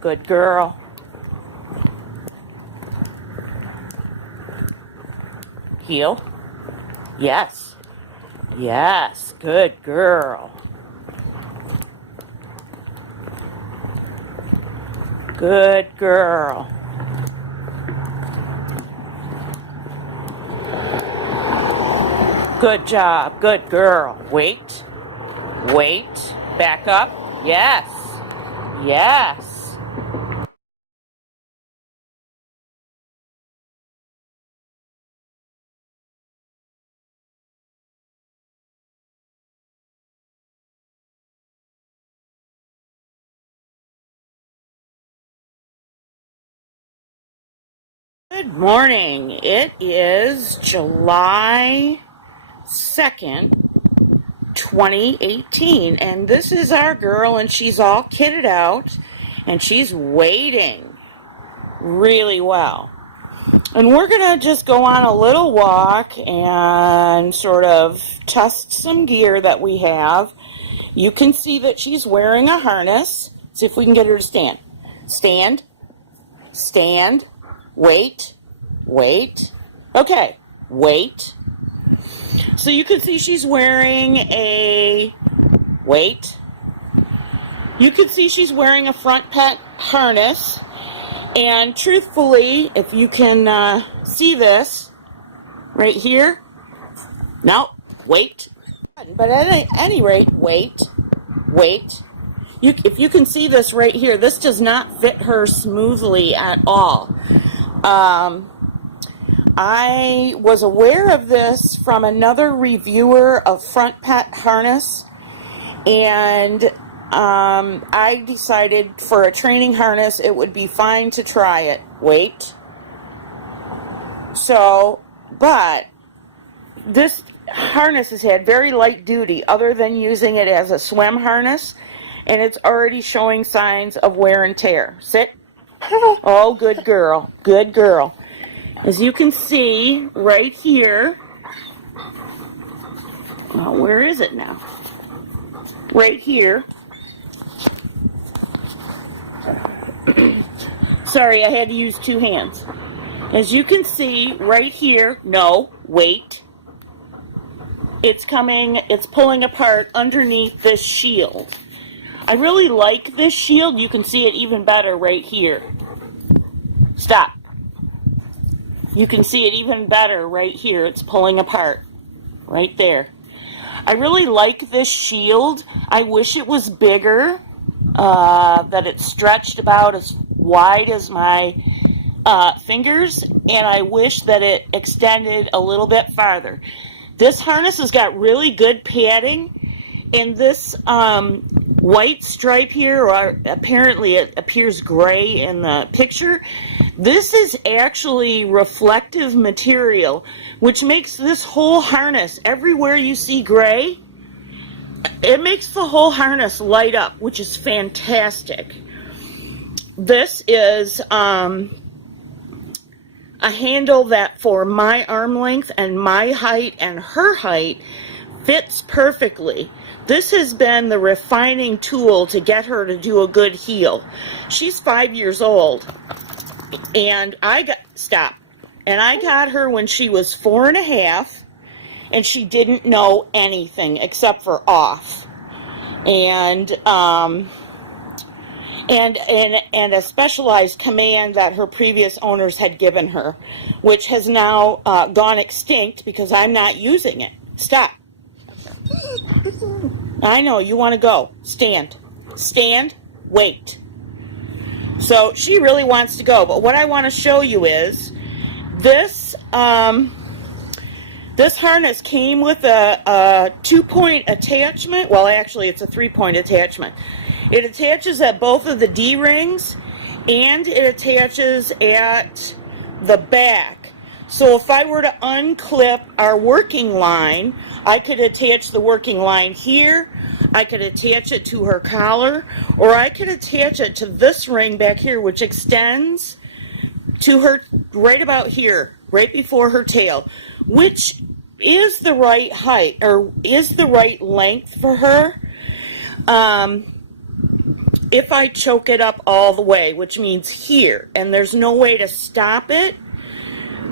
Good girl. Heel. Yes. Yes. Good girl. Good girl. Good job. Good girl. Wait. Wait. Back up. Yes. Yes. Good morning. It is July 2nd, 2018, and this is our girl, and she's all kitted out, and she's waiting really well. And we're going to just go on a little walk and sort of test some gear that we have. You can see that she's wearing a harness. See if we can get her to stand. Stand. Stand. Wait. Wait. Okay. Wait. So you can see she's wearing a, wait. You can see she's wearing a front pet harness. And truthfully, if you can see this right here, no, wait. But at any rate, wait, wait. If you can see this right here, this does not fit her smoothly at all. I was aware of this from another reviewer of front pet harness, and I decided for a training harness it would be fine to try it. Wait. So, but this harness has had very light duty other than using it as a swim harness, and it's already showing signs of wear and tear. Sit. Oh, good girl. Good girl. As you can see right here, well, where is it now? Right here. Sorry, I had to use two hands. As you can see right here, no, wait. It's pulling apart underneath this shield. I really like this shield. You can see it even better right here. Stop. You can see it even better right here. It's pulling apart right there. I really like this shield. I wish it was bigger, that it stretched about as wide as my fingers, and I wish that it extended a little bit farther. This harness has got really good padding, and this white stripe here, or apparently it appears gray in the picture, this is actually reflective material, which makes this whole harness, everywhere you see gray, it makes the whole harness light up, which is fantastic. This is a handle that for my arm length and my height and her height fits perfectly. This has been the refining tool to get her to do a good heel. She's 5 years old, and I got her when she was 4.5, and she didn't know anything except for off, and a specialized command that her previous owners had given her, which has now gone extinct because I'm not using it. Stop. I know you want to go. Stand. Stand. Wait. So she really wants to go, but what I want to show you is this. This harness came with a 2-point attachment. Well, actually, it's a 3-point attachment. It attaches at both of the D-rings, and it attaches at the back. So if I were to unclip our working line, I could attach the working line here, I could attach it to her collar, or I could attach it to this ring back here, which extends to her right about here, right before her tail, which is the right height, or is the right length for her. If I choke it up all the way, which means here, and there's no way to stop it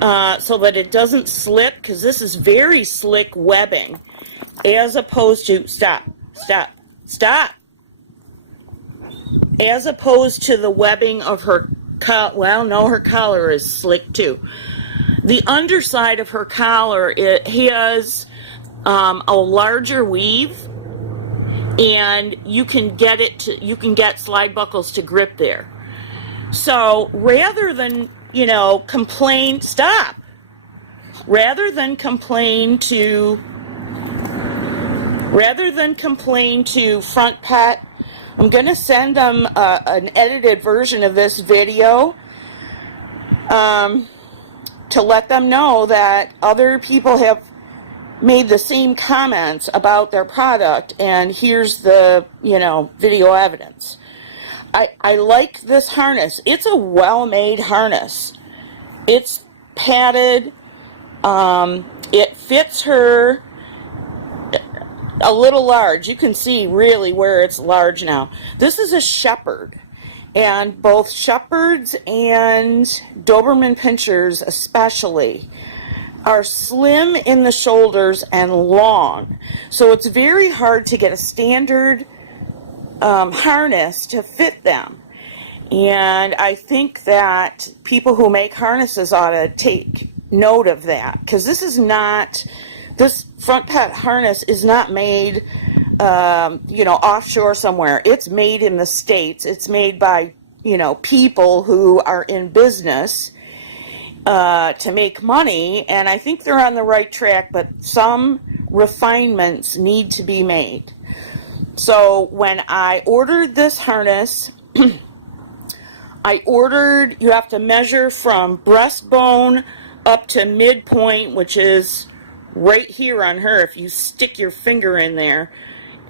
so that it doesn't slip, because this is very slick webbing, as opposed to, stop, as opposed to the webbing of her, well, no, her collar is slick too. The underside of her collar, it has a larger weave, and you can get slide buckles to grip there. So rather than, complain, rather than complain to Front Pet, I'm going to send them an edited version of this video to let them know that other people have made the same comments about their product, and here's the, video evidence. I like this harness. It's a well-made harness. It's padded. It fits her a little large. You can see really where it's large now. This is a shepherd, and both shepherds and Doberman pinschers especially are slim in the shoulders and long. So it's very hard to get a standard harness to fit them. And I think that people who make harnesses ought to take note of that, because this Front Pet harness is not made offshore somewhere. It's made in the States. It's made by people who are in business to make money, and I think they're on the right track, but some refinements need to be made. So when I ordered this harness, you have to measure from breastbone up to midpoint, which is right here on her. If you stick your finger in there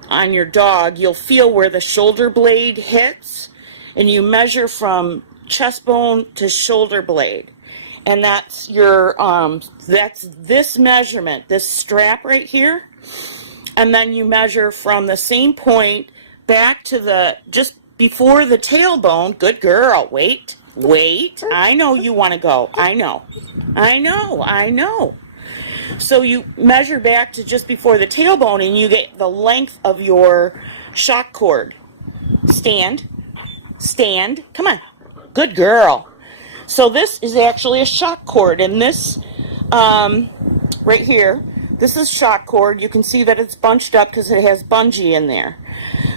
on your dog, you'll feel where the shoulder blade hits, and you measure from chest bone to shoulder blade. And that's your, that's this measurement, this strap right here. And then you measure from the same point back to just before the tailbone. Good girl. Wait. I know you want to go. I know. So you measure back to just before the tailbone, and you get the length of your shock cord. Stand. Come on. Good girl. So this is actually a shock cord, and this right here, this is shock cord. You can see that it's bunched up because it has bungee in there.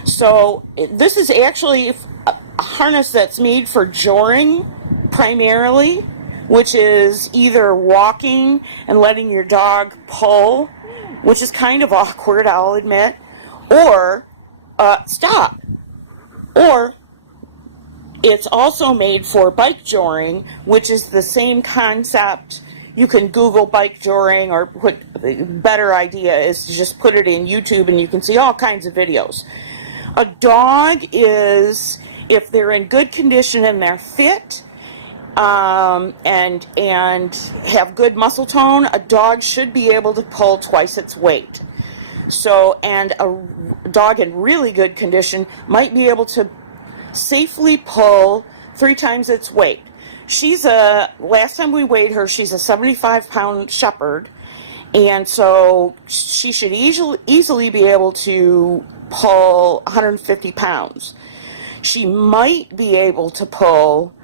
So this is actually a harness that's made for joring primarily, which is either walking and letting your dog pull, which is kind of awkward, I'll admit, or stop. Or it's also made for bike joring, which is the same concept you can Google bike joring, or better idea is to just put it in YouTube and you can see all kinds of videos. A dog is, if they're in good condition and they're fit, and have good muscle tone, a dog should be able to pull twice its weight. So, and a dog in really good condition might be able to safely pull 3 times its weight. Last time we weighed her, she's a 75-pound shepherd, and so she should easily be able to pull 150 pounds. She might be able to pull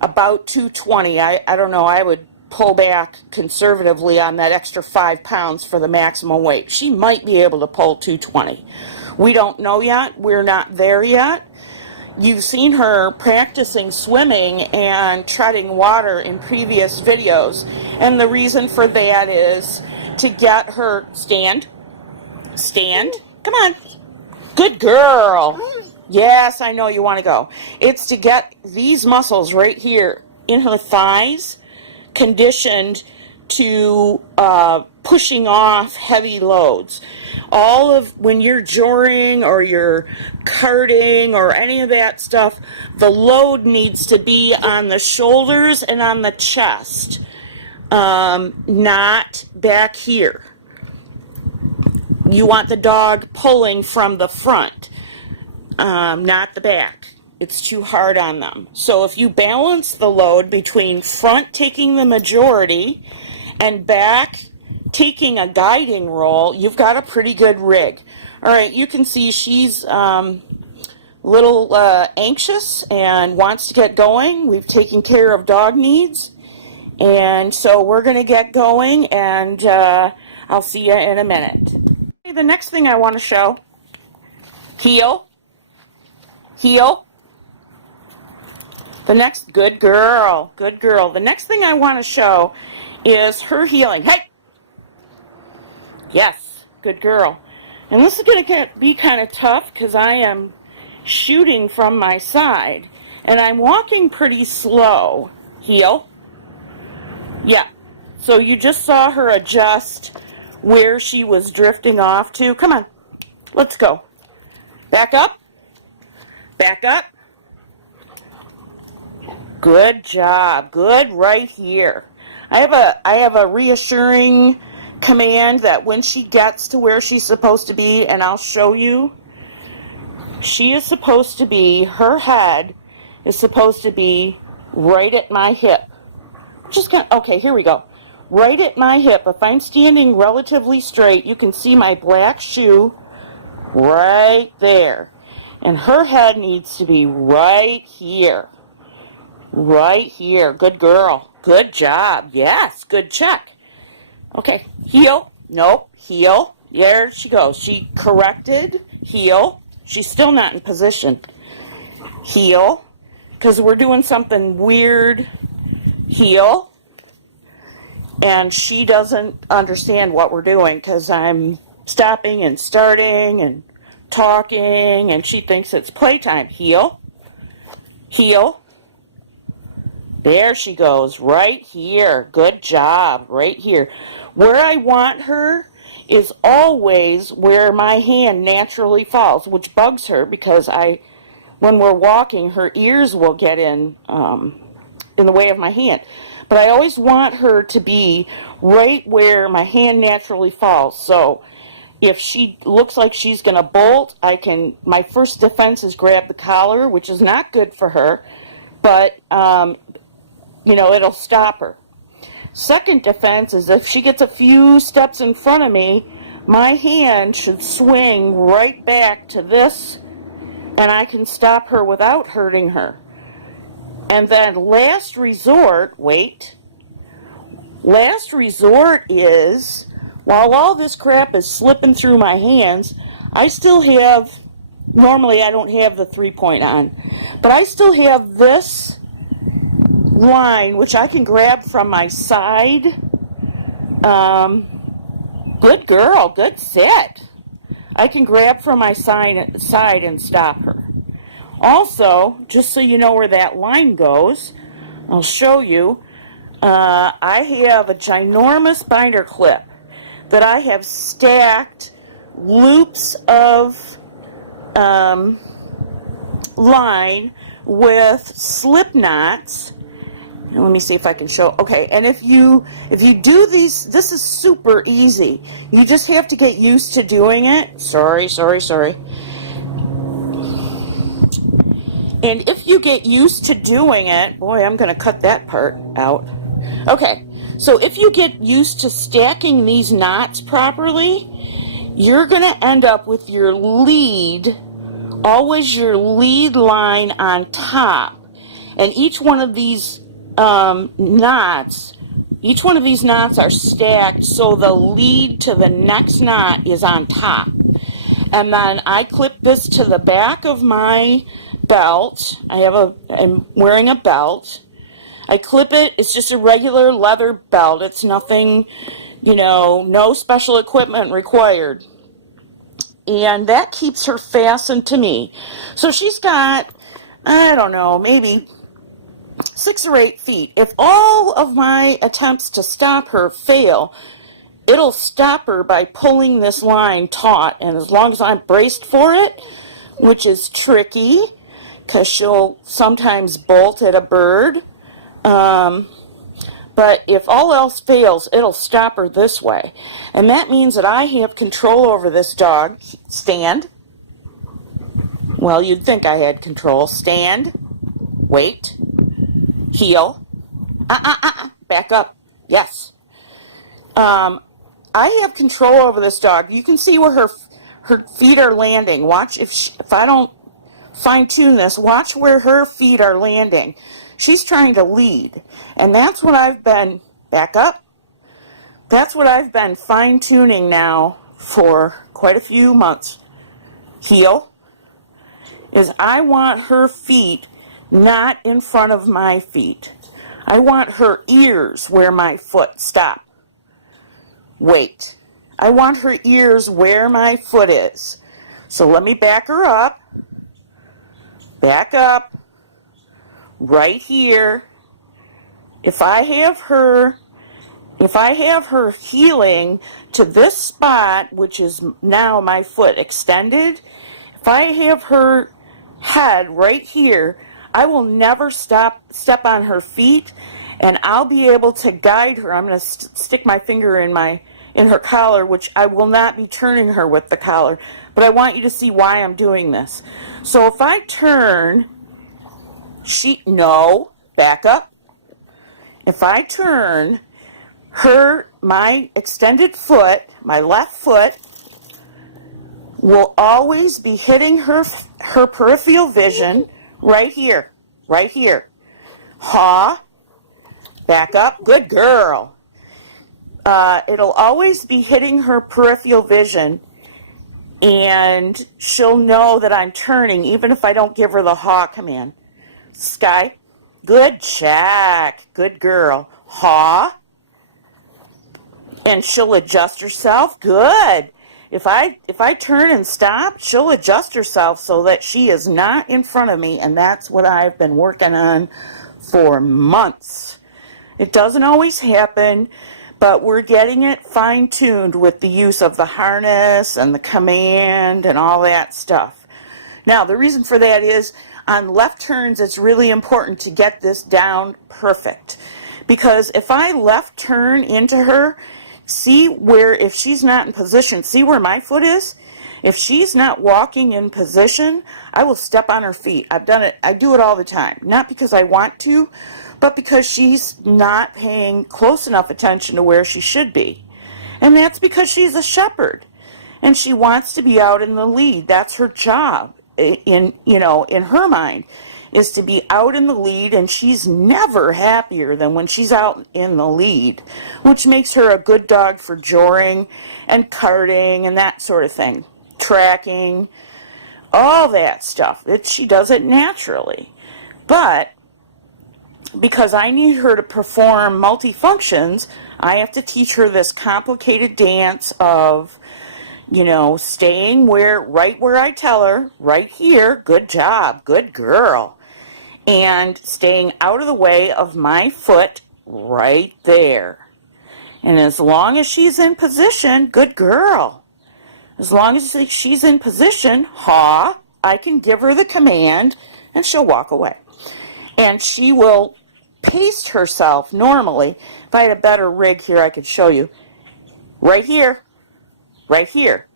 about 220. I don't know, I would pull back conservatively on that extra 5 pounds for the maximum weight. She might be able to pull 220. We don't know yet. We're not there yet. You've seen her practicing swimming and treading water in previous videos, and the reason for that is to get her, stand, come on, good girl. Yes, I know you want to go. It's to get these muscles right here in her thighs conditioned to pushing off heavy loads. All of, when you're joring or you're carting or any of that stuff, the load needs to be on the shoulders and on the chest, not back here. You want the dog pulling from the front, not the back. It's too hard on them. So if you balance the load between front taking the majority and back taking a guiding role, you've got a pretty good rig. All right, you can see she's a little anxious and wants to get going. We've taken care of dog needs, and so we're going to get going, and I'll see you in a minute. Okay, the next thing I want to show, heel. The next, good girl. The next thing I want to show is her heeling. Hey! Yes, good girl. And this is going to be kind of tough because I am shooting from my side, and I'm walking pretty slow. Heel. Yeah. So you just saw her adjust where she was drifting off to. Come on. Let's go. Back up. Back up. Good job. Good right here. I have a reassuring command that when she gets to where she's supposed to be, and I'll show you, she is supposed to be, her head is supposed to be right at my hip. Just kind of, okay, here we go. Right at my hip. If I'm standing relatively straight, you can see my black shoe right there. And her head needs to be right here. Right here. Good girl. Good job. Yes, good check. Okay, heel. Nope, heel. There she goes. She corrected. Heel. She's still not in position. Heel. Because we're doing something weird. Heel. And she doesn't understand what we're doing because I'm stopping and starting and talking, and she thinks it's playtime. Heel. Heel. There she goes, right here. Good job, right here. Where I want her is always where my hand naturally falls, which bugs her because when we're walking, her ears will get in the way of my hand. But I always want her to be right where my hand naturally falls. So if she looks like she's going to bolt, my first defense is grab the collar, which is not good for her, but it'll stop her. Second defense is if she gets a few steps in front of me, my hand should swing right back to this, and I can stop her without hurting her. And then last resort is, while all this crap is slipping through my hands, I still have, normally I don't have the 3-point on, but I still have this line, which I can grab from my side. Good girl, good sit. I can grab from my side and stop her. Also, just so you know where that line goes, I'll show you. I have a ginormous binder clip that I have stacked loops of line with slip knots. And let me see if I can show. Okay, and if you do these, this is super easy. You just have to get used to doing it. Sorry. And if you get used to doing it, boy, I'm going to cut that part out. Okay, so if you get used to stacking these knots properly, you're going to end up with your lead, always your lead line on top. And each one of these knots are stacked so the lead to the next knot is on top. And then I clip this to the back of my belt. I'm wearing a belt. I clip it. It's just a regular leather belt. It's nothing, no special equipment required. And that keeps her fastened to me. So she's got, I don't know, maybe 6 or 8 feet. If all of my attempts to stop her fail, it'll stop her by pulling this line taut. And as long as I'm braced for it, which is tricky, because she'll sometimes bolt at a bird. But if all else fails, it'll stop her this way. And that means that I have control over this dog. Stand. Well, you'd think I had control. Stand. Wait. Heel. Back up. Yes. I have control over this dog. You can see where her feet are landing. Watch if I don't fine-tune this, watch where her feet are landing. She's trying to lead, and that's what I've been, back up, that's what I've been fine-tuning now for quite a few months. Heel, is I want her feet not in front of my feet. I want her ears where my foot stop. Wait, I want her ears where my foot is. So let me back her up. Back up, right here. If I have her heeling to this spot, which is now my foot extended, if I have her head right here, I will never step on her feet, and I'll be able to guide her. I'm going to stick my finger in her collar, which I will not be turning her with the collar, but I want you to see why I'm doing this. So if I turn, back up. If I turn my extended foot, my left foot, will always be hitting her peripheral vision right here. Haw, back up, good girl. It'll always be hitting her peripheral vision, and she'll know that I'm turning even if I don't give her the haw command. Sky, good check, good girl. Haw, and she'll adjust herself. Good. If I turn and stop, she'll adjust herself so that she is not in front of me, and that's what I've been working on for months. It doesn't always happen, but we're getting it fine-tuned with the use of the harness and the command and all that stuff. Now, the reason for that is on left turns, it's really important to get this down perfect. Because if I left turn into her, see where, if she's not in position, see where my foot is? If she's not walking in position, I will step on her feet. I've done it. I do it all the time. Not because I want to, but because she's not paying close enough attention to where she should be. And that's because she's a shepherd. And she wants to be out in the lead. That's her job, in her mind, is to be out in the lead, and she's never happier than when she's out in the lead, which makes her a good dog for joring and carting and that sort of thing. Tracking, all that stuff. She does it naturally. But because I need her to perform multi-functions, I have to teach her this complicated dance of, staying right where I tell her, right here, good job, good girl, and staying out of the way of my foot right there. And as long as she's in position, good girl. As long as she's in position, haw, I can give her the command and she'll walk away. And she will pace herself normally. If I had a better rig here, I could show you. Right here. Right here.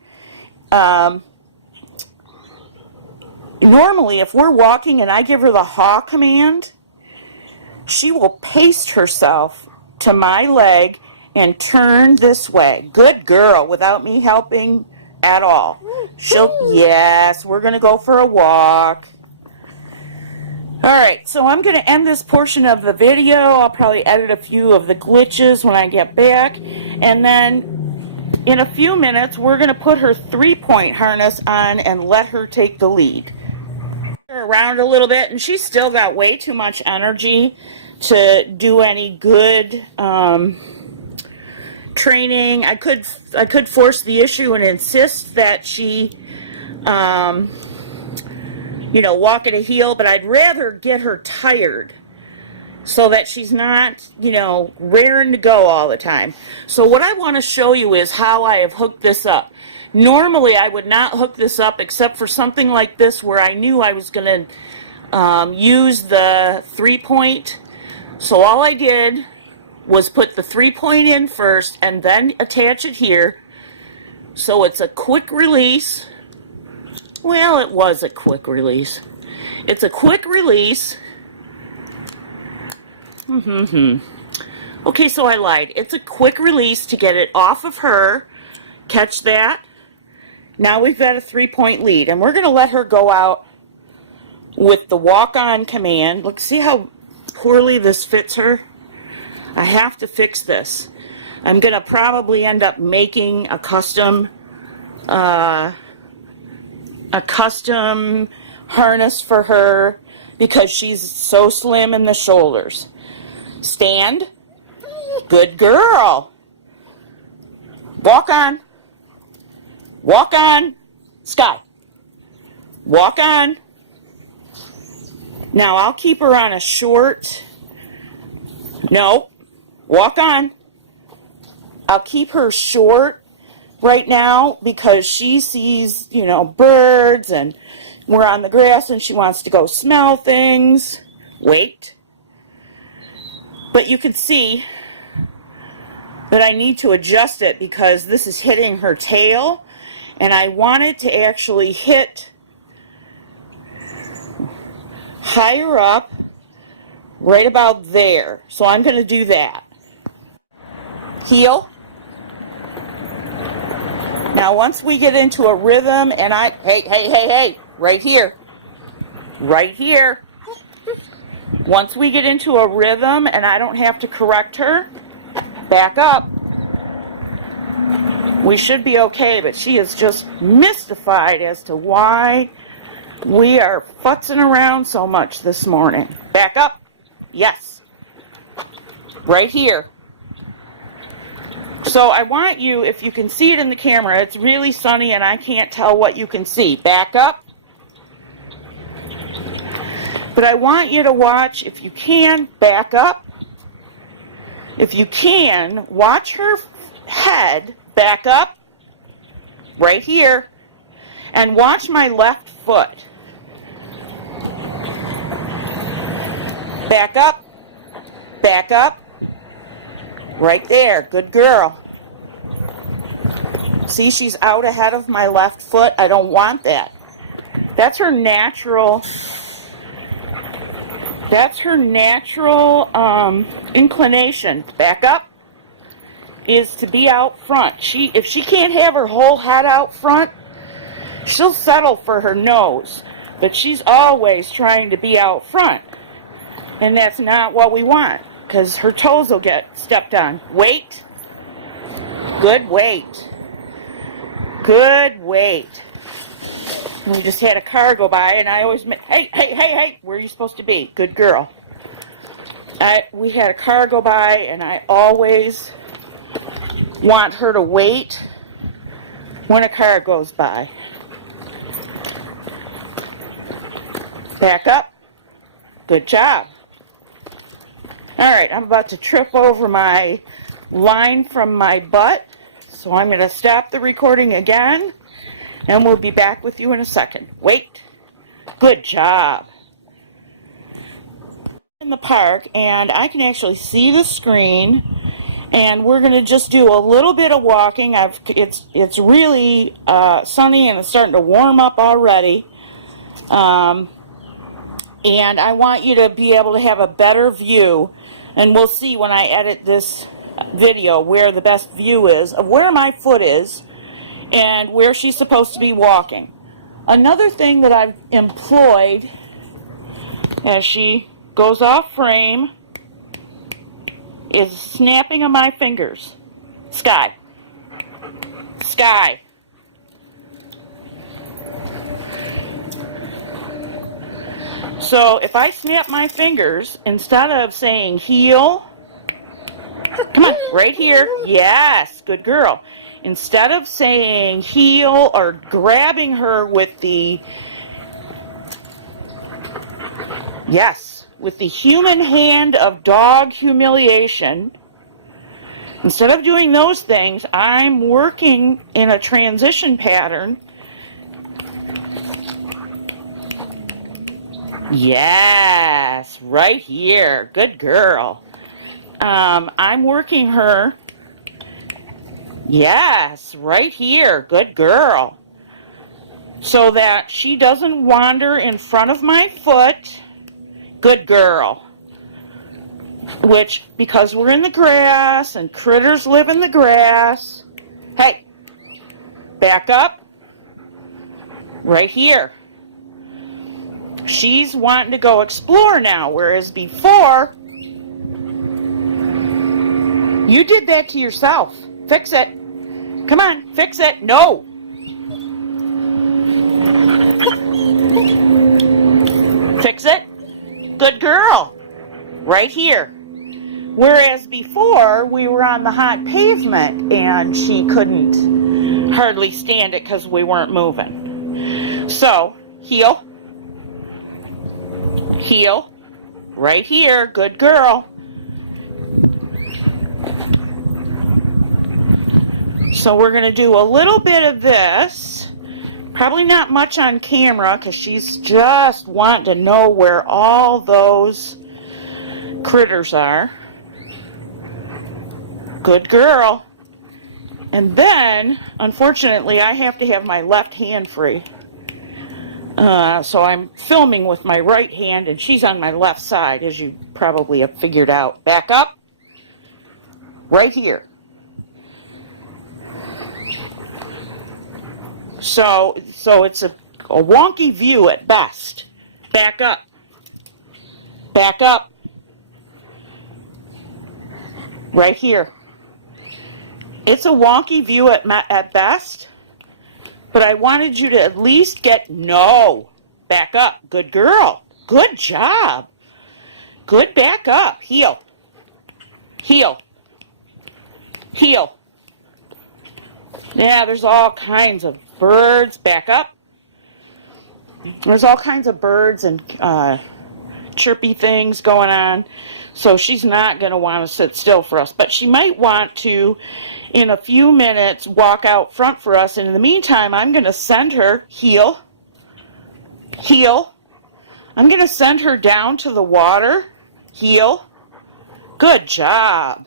Normally, if we're walking and I give her the haw command, she will pace herself to my leg and turn this way. Good girl, without me helping at all. Yes, we're going to go for a walk. All right, so I'm going to end this portion of the video. I'll probably edit a few of the glitches when I get back. And then in a few minutes, we're going to put her 3-point harness on and let her take the lead. Around a little bit, and she's still got way too much energy to do any good training. I could force the issue and insist that she walk at a heel, but I'd rather get her tired so that she's not, raring to go all the time. So what I want to show you is how I have hooked this up. Normally, I would not hook this up except for something like this where I knew I was going to use the 3-point. So all I did was put the 3-point in first and then attach it here. So it's a quick release. Well, it was a quick release. It's a quick release. Okay, so I lied. It's a quick release to get it off of her. Catch that? Now we've got a 3-point lead, and we're going to let her go out with the walk-on command. Look, see how poorly this fits her? I have to fix this. I'm going to probably end up making a custom harness for her because she's so slim in the shoulders. Stand. Good girl. Walk on. Walk on. Sky. Walk on. Now I'll keep her on a short. No. Walk on. I'll keep her short right now because she sees, birds and we're on the grass and she wants to go smell things. Wait. But you can see that I need to adjust it because this is hitting her tail. And I want it to actually hit higher up, right about there. So I'm going to do that. Heel. Now once we get into a rhythm and hey, right here. Right here. Once we get into a rhythm and I don't have to correct her, back up. We should be okay, but she is just mystified as to why we are futzing around so much this morning. Back up. Yes. Right here. So I want you, if you can see it in the camera, it's really sunny and I can't tell what you can see. Back up. But I want you to watch, if you can, back up. If you can, watch her head. Back up, right here, and watch my left foot. Back up, right there, good girl. See, she's out ahead of my left foot. I don't want that. That's her natural inclination. Back up. Is to be out front. If she can't have her whole head out front, she'll settle for her nose. But she's always trying to be out front. And that's not what we want, because her toes will get stepped on. Wait. Good wait. Good wait. We just had a car go by, and I always, hey, where are you supposed to be? Good girl. We had a car go by, and I always want her to wait when a car goes by. Back up. Good job. Alright, I'm about to trip over my line from my butt, so I'm going to stop the recording again, and we'll be back with you in a second. Wait. Good job. In the park, and I can actually see the screen, and we're going to just do a little bit of walking. It's really sunny, and it's starting to warm up already. And I want you to be able to have a better view, and we'll see when I edit this video where the best view is of where my foot is and where she's supposed to be walking. Another thing that I've employed as she goes off frame is snapping of my fingers. Sky. Sky. So if I snap my fingers, instead of saying heel, come on, right here, yes, good girl. Instead of saying heel or grabbing her with the, yes, with the human hand of dog humiliation, instead of doing those things, I'm working in a transition pattern. Yes, right here. Good girl. I'm working her. Yes, right here. Good girl. So that she doesn't wander in front of my foot. Good girl. Which, because we're in the grass and critters live in the grass. Hey, back up. Right here. She's wanting to go explore now, whereas before, you did that to yourself. Fix it. Come on, fix it. No. Fix it. Good girl. Right here. Whereas before, we were on the hot pavement and she couldn't hardly stand it because we weren't moving. So, heel. Heel. Right here. Good girl. So we're going to do a little bit of this. Probably not much on camera because she's just wanting to know where all those critters are. Good girl. And then, unfortunately, I have to have my left hand free. So I'm filming with my right hand, and she's on my left side, as you probably have figured out. Back up. Right here. So it's a wonky view at best. Back up. Back up. Right here. It's a wonky view at best. But I wanted you to at least get, no, back up. Good girl. Good job. Good back up. Heel. Heel. Heel. Yeah, there's all kinds of birds. Back up. There's all kinds of birds and chirpy things going on. So she's not going to want to sit still for us. But she might want to, in a few minutes, walk out front for us. And in the meantime, I'm going to send her, heel, heel. I'm going to send her down to the water, heel. Good job.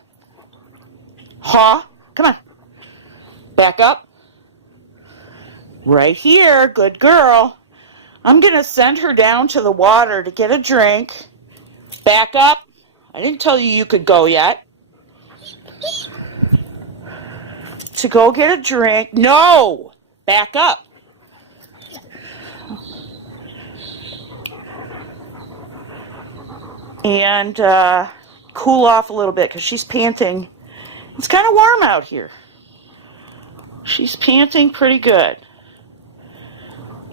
Haw. Come on. Back up. Right here. Good girl. I'm going to send her down to the water to get a drink. Back up. I didn't tell you you could go yet. To go get a drink. No! Back up. And cool off a little bit because she's panting. It's kind of warm out here. She's panting pretty good.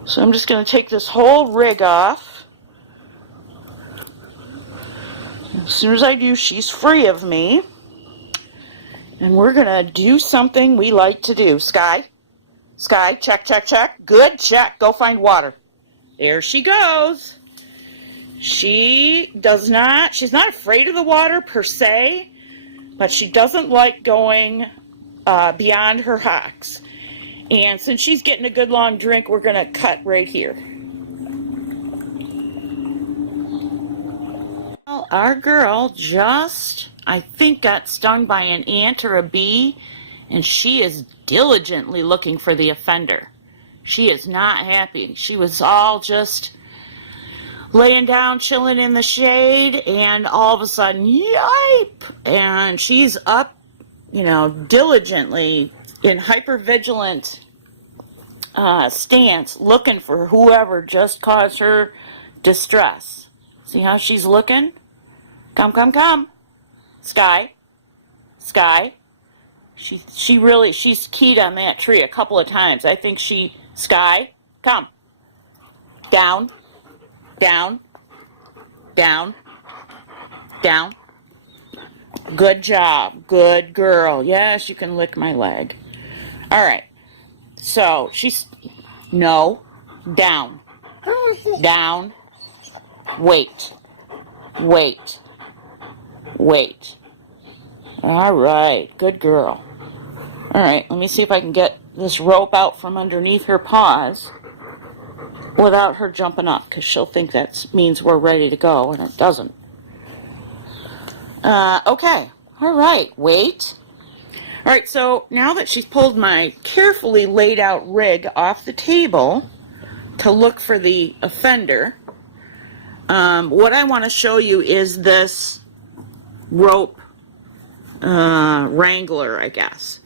So I'm just going to take this whole rig off. As soon as I do, she's free of me. And we're going to do something we like to do. Sky. Sky, check, check, check. Good, check. Go find water. There she goes. she's not afraid of the water per se, but she doesn't like going beyond her hocks. And since she's getting a good long drink, we're going to cut right here. Well, our girl just, I think, got stung by an ant or a bee, and she is diligently looking for the offender. She is not happy. She was all just laying down, chilling in the shade, and all of a sudden, yipe! And she's up, diligently in hypervigilant stance, looking for whoever just caused her distress. See how she's looking? Come, come, come. Sky. Sky. She's keyed on that tree a couple of times. I think Sky, come. Down. Down. Down. Down. Good job. Good girl. Yes, you can lick my leg. All right. So, no. Down. Down. Wait. Wait. Wait. All right. Good girl. All right. Let me see if I can get this rope out from underneath her paws without her jumping up, because she'll think that means we're ready to go, and it doesn't. Okay. All right. Wait. All right. So now that she's pulled my carefully laid out rig off the table to look for the offender, what I want to show you is this rope wrangler, I guess.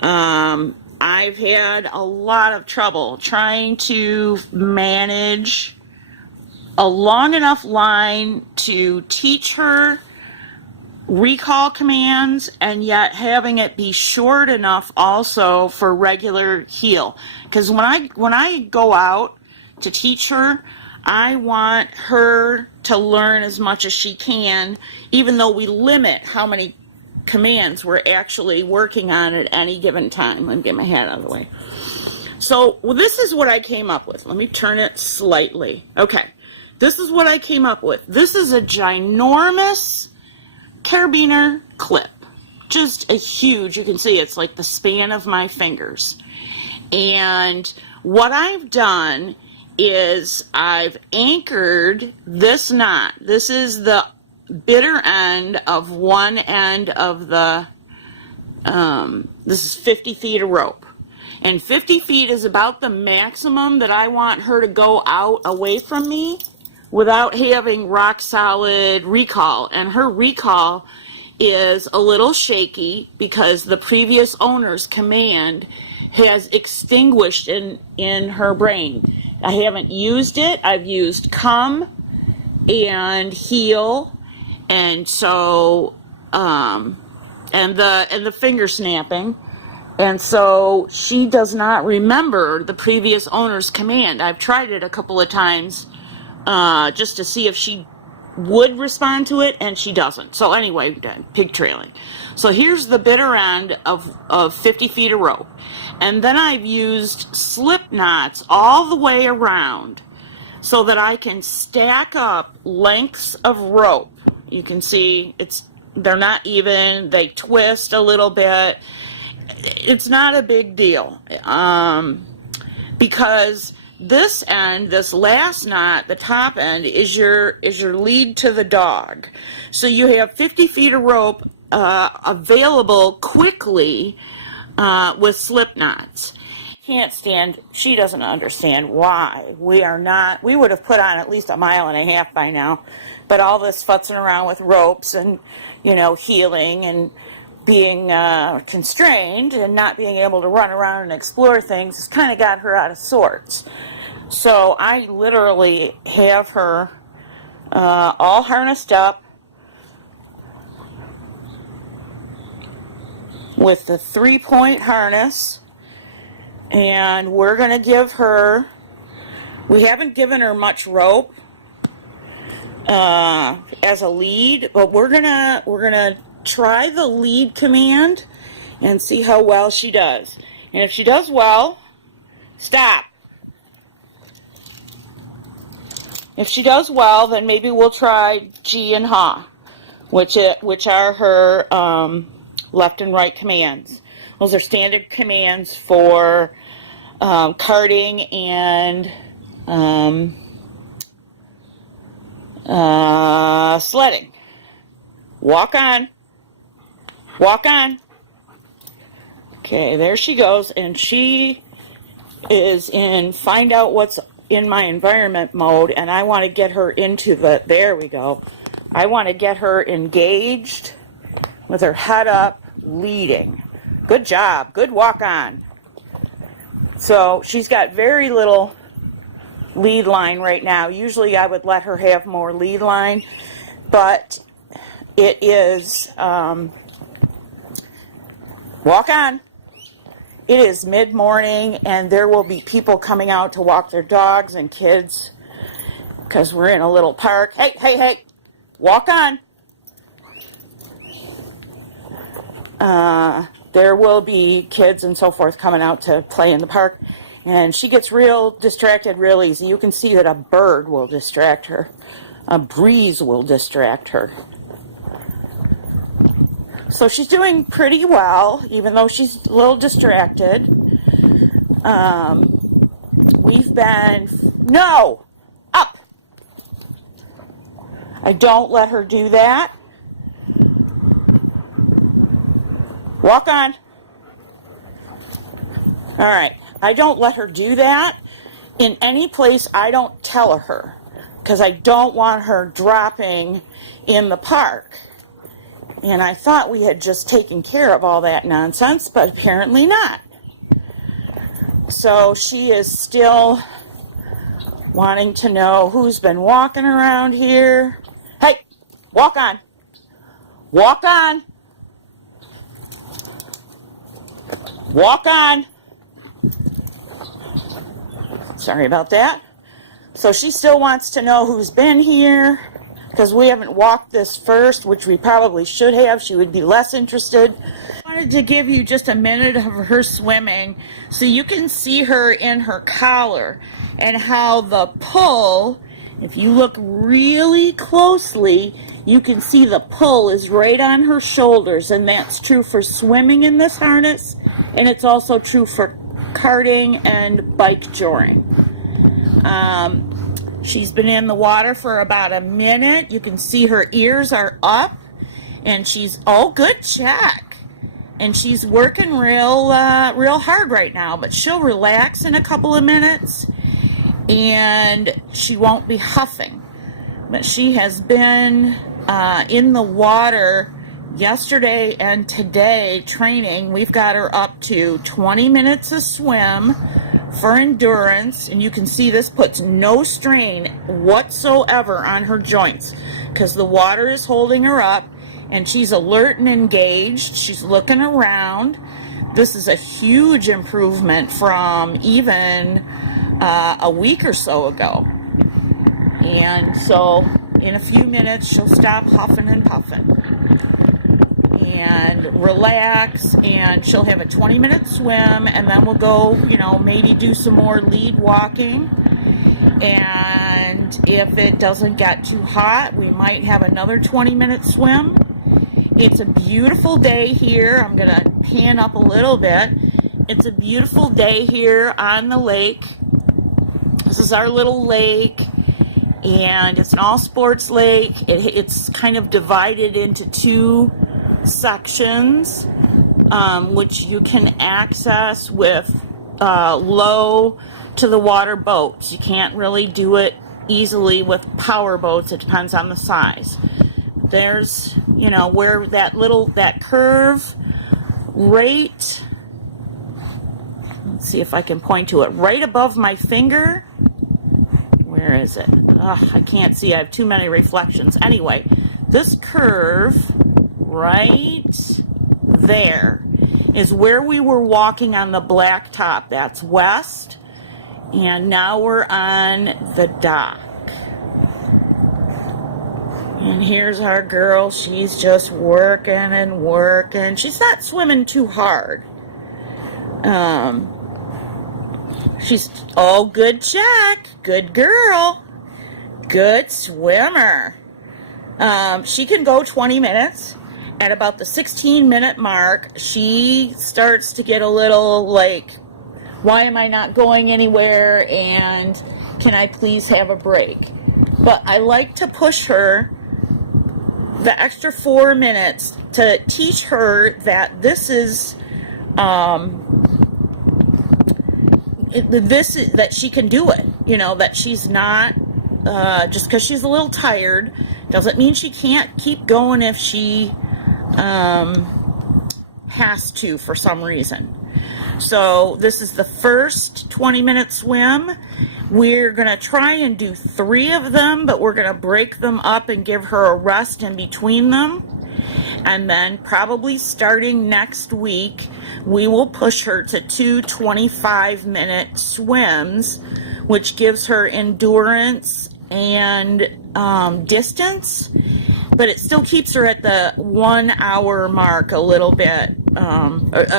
I've had a lot of trouble trying to manage a long enough line to teach her recall commands, and yet having it be short enough also for regular heel. Because when I go out to teach her, I want her to learn as much as she can, even though we limit how many commands we're actually working on at any given time. Let me get my hat out of the way. So this is what I came up with. Let me turn it slightly. Okay, this is what I came up with. This is a ginormous carabiner clip. Just a huge, you can see it's like the span of my fingers. And what I've done is I've anchored this knot. This is the bitter end of one end of the, this is 50 feet of rope. And 50 feet is about the maximum that I want her to go out away from me without having rock solid recall. And her recall is a little shaky because the previous owner's command has extinguished in her brain. I haven't used it. I've used come and heel, and so and the finger snapping, and so she does not remember the previous owner's command. I've tried it a couple of times just to see if she would respond to it, and she doesn't. So anyway, pig trailing. So here's the bitter end of 50 feet of rope. And then I've used slip knots all the way around so that I can stack up lengths of rope. You can see they're not even, they twist a little bit. It's not a big deal because this end, this last knot, the top end, is your lead to the dog. So you have 50 feet of rope available quickly with slip knots. She doesn't understand why we would have put on at least 1.5 miles by now, but all this futzing around with ropes and, healing and being constrained and not being able to run around and explore things has kind of got her out of sorts. So I literally have her all harnessed up with the 3-point harness, and we're going to give her, we haven't given her much rope as a lead, but we're gonna try the lead command and see how well she does. And if she does well, stop. If she does well, then maybe we'll try G and Ha, which are her left and right commands. Those are standard commands for carting and sledding. Walk on. Walk on. Okay, there she goes, and she is in find out what's in my environment mode, and I want to get her into there we go. I want to get her engaged with her head up, leading. Good job. Good walk on. So she's got very little lead line right now. Usually I would let her have more lead line, but it is walk on. It is mid-morning, and there will be people coming out to walk their dogs and kids because we're in a little park. Hey, hey, hey, walk on. There will be kids and so forth coming out to play in the park, and she gets real distracted real easy. You can see that a bird will distract her. A breeze will distract her. So she's doing pretty well, even though she's a little distracted. We've been, no, up. I don't let her do that. Walk on. All right, I don't let her do that. In any place, I don't tell her, because I don't want her dropping in the park. And I thought we had just taken care of all that nonsense, but apparently not. So she is still wanting to know who's been walking around here. Hey, walk on. Walk on. Walk on. Sorry about that. So she still wants to know who's been here, because we haven't walked this first, which we probably should have. She would be less interested. I wanted to give you just a minute of her swimming so you can see her in her collar and how the pull, if you look really closely, you can see the pull is right on her shoulders, and that's true for swimming in this harness, and it's also true for karting and bike joring. She's been in the water for about a minute. You can see her ears are up, and she's, oh, good check. And she's working real hard right now, but she'll relax in a couple of minutes, and she won't be huffing. But she has been in the water yesterday and today training. We've got her up to 20 minutes of swim for endurance, and you can see this puts no strain whatsoever on her joints because the water is holding her up, and she's alert and engaged. She's looking around. This is a huge improvement from even a week or so ago. And so in a few minutes she'll stop huffing and puffing and relax, and she'll have a 20-minute swim, and then we'll go, maybe do some more lead walking. And if it doesn't get too hot, we might have another 20-minute swim. It's a beautiful day here. I'm going to pan up a little bit. It's a beautiful day here on the lake. This is our little lake, and it's an all-sports lake. It's kind of divided into two sections, which you can access with low to the water boats. You can't really do it easily with power boats. It depends on the size. There's, where that curve right, let's see if I can point to it, right above my finger. Where is it? Ugh, I can't see. I have too many reflections. Anyway, this curve right there is where we were walking on the black top. That's west, and now we're on the dock. And here's our girl. She's just working and working. She's not swimming too hard. She's, oh, good check. Good girl. good swimmer. She can go 20 minutes. At about the 16-minute mark, she starts to get a little like, why am I not going anywhere, and can I please have a break? But I like to push her the extra 4 minutes to teach her that this is that she can do it. You know, that she's not just because she's a little tired doesn't mean she can't keep going if she has to for some reason. So this is the first 20-minute swim. We're going to try and do 3 of them, but we're going to break them up and give her a rest in between them. And then probably starting next week, we will push her to 2 25-minute swims, which gives her endurance and distance, but it still keeps her at the 1 hour mark a little bit,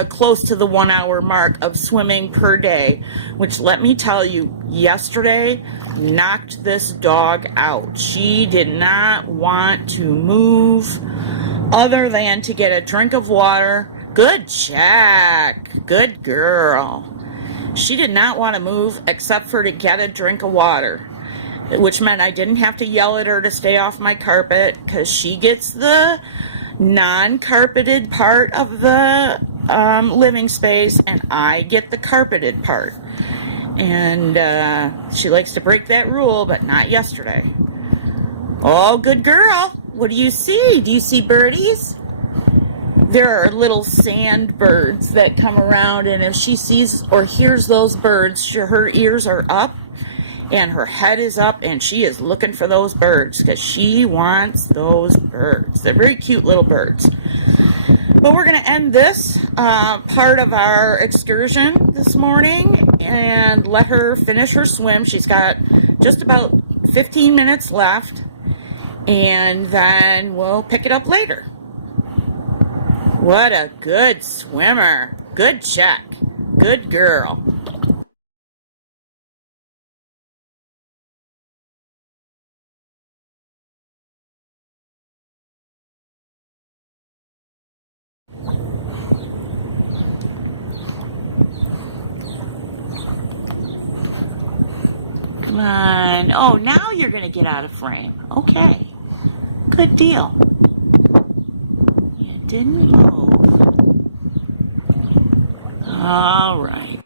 close to the 1 hour mark of swimming per day, which, let me tell you, yesterday knocked this dog out. She did not want to move other than to get a drink of water. Good check. Good girl. She did not want to move except for to get a drink of water, which meant I didn't have to yell at her to stay off my carpet, because she gets the non-carpeted part of the living space and I get the carpeted part. And she likes to break that rule, but not yesterday. Oh, good girl. What do you see? Do you see birdies? There are little sand birds that come around, and if she sees or hears those birds, her ears are up and her head is up, and she is looking for those birds because she wants those birds. They're very cute little birds. But we're going to end this part of our excursion this morning and let her finish her swim. She's got just about 15 minutes left, and then we'll pick it up later. What a good swimmer. Good check. Good girl. Come on. Oh, now you're going to get out of frame. Okay. Good deal. You didn't move. All right.